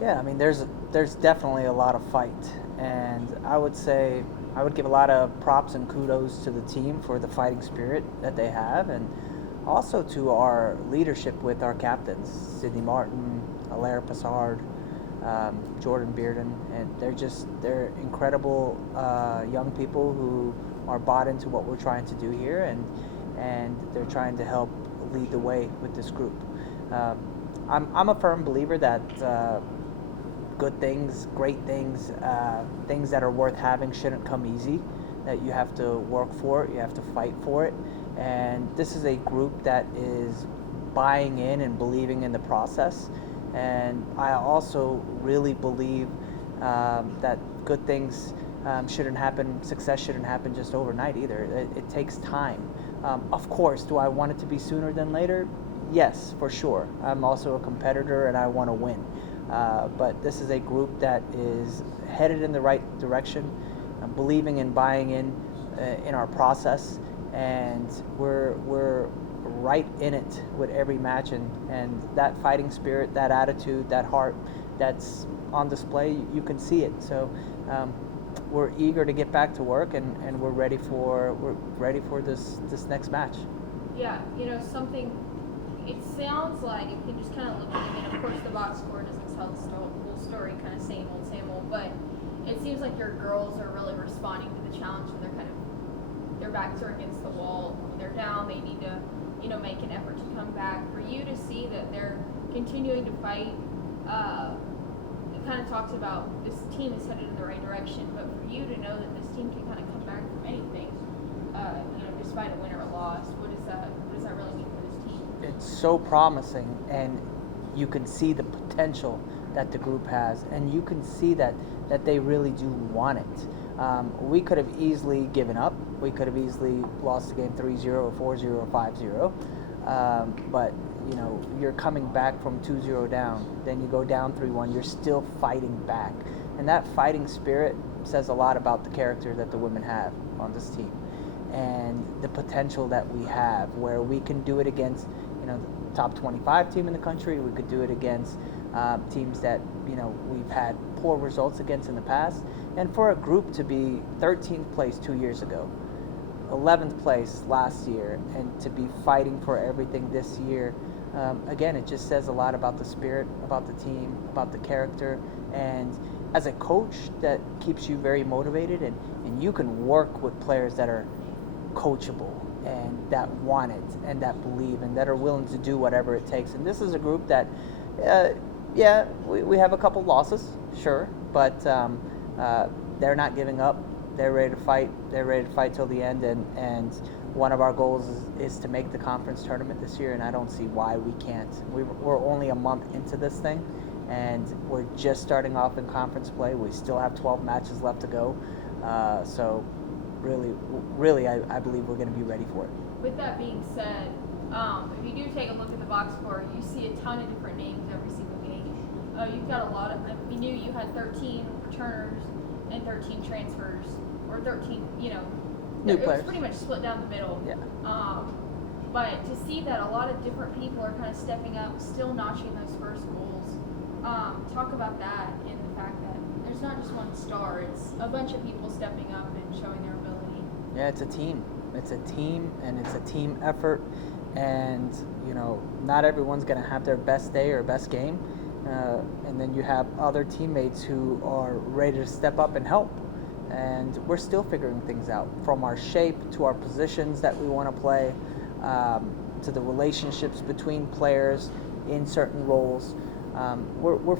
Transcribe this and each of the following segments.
Yeah, I mean, there's definitely a lot of fight, and I would say I would give a lot of props and kudos to the team for the fighting spirit that they have, and also to our leadership with our captains, Sidney Martin, Alaire Passard, Jordan Bearden, and they're incredible young people who are bought into what we're trying to do here, and they're trying to help lead the way with this group. Um, I'm a firm believer that good things, great things, things that are worth having shouldn't come easy. That you have to work for it, you have to fight for it, and this is a group that is buying in and believing in the process. And I also really believe that good things shouldn't happen, success shouldn't happen just overnight either. It takes time. Of course, do I want it to be sooner than later? Yes, for sure. I'm also a competitor and I want to win. But this is a group that is headed in the right direction, believing and buying in our process, and we're right in it with every match, and that fighting spirit, that attitude, that heart, that's on display. You can see it. So we're eager to get back to work, and we're ready for this next match. Yeah, something. It sounds like if you just kind of look at it, and of course the box score doesn't tell the whole story, kind of same old, but it seems like your girls are really responding to the challenge, and their backs are against the wall. They're down. They need to, make an effort to come back. For you to see that they're continuing to fight, it kind of talks about this team is headed in the right direction. But for you to know that this team can kind of come back from anything, despite a win or a loss, what does that really mean for this team? It's so promising, and you can see the potential that the group has, and you can see that they really do want it. We could have easily given up. We could have easily lost the game 3-0 or 4-0 or 5-0. But you're coming back from 2-0 down, then you go down 3-1. You're still fighting back, and that fighting spirit says a lot about the character that the women have on this team, and the potential that we have, where we can do it against the top 25 team in the country. We could do it against teams that we've had poor results against in the past. And for a group to be 13th place 2 years ago, 11th place last year, and to be fighting for everything this year, again, it just says a lot about the spirit, about the team, about the character. And as a coach, that keeps you very motivated, and you can work with players that are coachable and that want it and that believe and that are willing to do whatever it takes. And this is a group that, we have a couple losses, sure, but they're not giving up. They're ready to fight. They're ready to fight till the end. And one of our goals is to make the conference tournament this year, and I don't see why we can't. We're only a month into this thing, and we're just starting off in conference play. We still have 12 matches left to go. So really, I believe we're going to be ready for it. With that being said, if you do take a look at the box score, you see a ton of different names every single game. You've got a lot of. We knew you had 13 returners and 13 transfers, or 13. New it players. was pretty much split down the middle. Yeah. But to see that a lot of different people are kind of stepping up, still notching those first goals. Talk about that and the fact that there's not just one star; it's a bunch of people stepping up and showing their ability. Yeah, it's a team. It's a team, and it's a team effort. And not everyone's going to have their best day or best game. And then you have other teammates who are ready to step up and help. And we're still figuring things out, from our shape to our positions that we want to play, to the relationships between players in certain roles. We're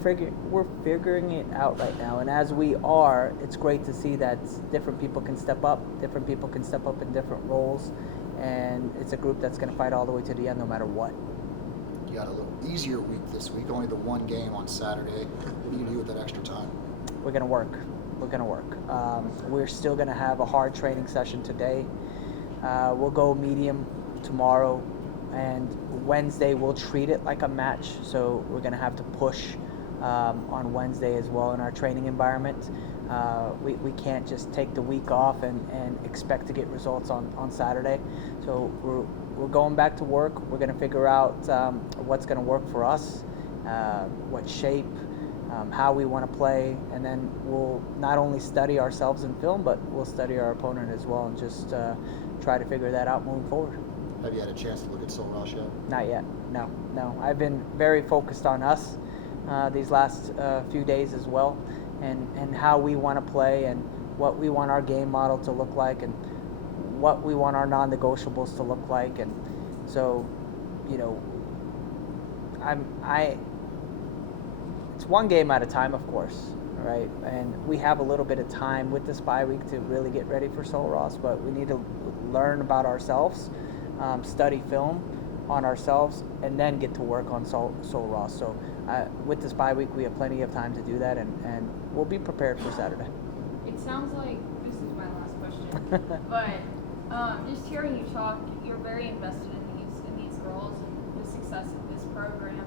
figuring it out right now, and as we are, it's great to see that different people can step up. Different people can step up in different roles, and it's a group that's going to fight all the way to the end, no matter what. You got a little easier week this week. Only the one game on Saturday. What do you do with that extra time? We're going to work. We're still going to have a hard training session today. We'll go medium tomorrow, and Wednesday we'll treat it like a match. So we're going to have to push on Wednesday as well in our training environment. We can't just take the week off and expect to get results on Saturday. So we're going back to work. We're going to figure out what's going to work for us, what shape, how we want to play, and then we'll not only study ourselves in film, but we'll study our opponent as well, and just try to figure that out moving forward. Have you had a chance to look at Sol Ross yet? Not yet. No. I've been very focused on us these last few days as well, and how we want to play, and what we want our game model to look like, and what we want our non-negotiables to look like. And so, it's one game at a time, of course, right? And we have a little bit of time with this bye week to really get ready for Sol Ross, but we need to learn about ourselves, study film on ourselves, and then get to work on Sol Ross. So with this bye week, we have plenty of time to do that, and we'll be prepared for Saturday. It sounds like this is my last question, but just hearing you talk, you're very invested in these girls and the success of this program.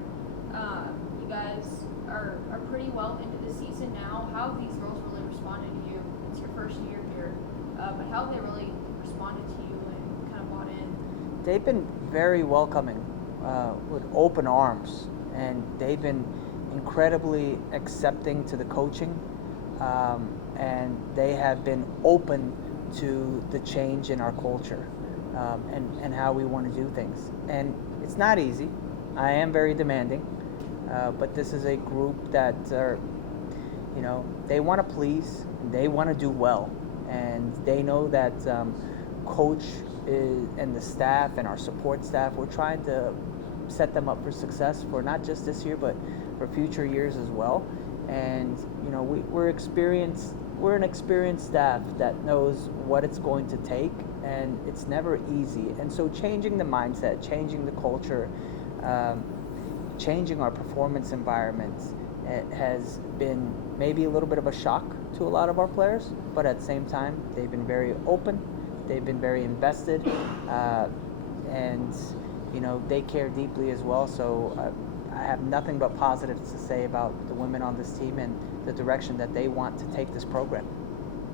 You guys are pretty well into the season now. How have these girls really responded to you? It's your first year here, but how have they really responded to you and kind of bought in? They've been very welcoming, with open arms, and they've been incredibly accepting to the coaching, and they have been open to the change in our culture, and how we want to do things. And it's not easy. I am very demanding, but this is a group that are, they want to please, they want to do well, and they know that coach and the staff and our support staff, we're trying to set them up for success for not just this year, but for future years as well. And we're an experienced staff that knows what it's going to take, and it's never easy. And so changing the mindset, changing the culture, changing our performance environments, it has been maybe a little bit of a shock to a lot of our players, but at the same time, they've been very open, they've been very invested, and they care deeply as well. So I have nothing but positives to say about the women on this team and the direction that they want to take this program.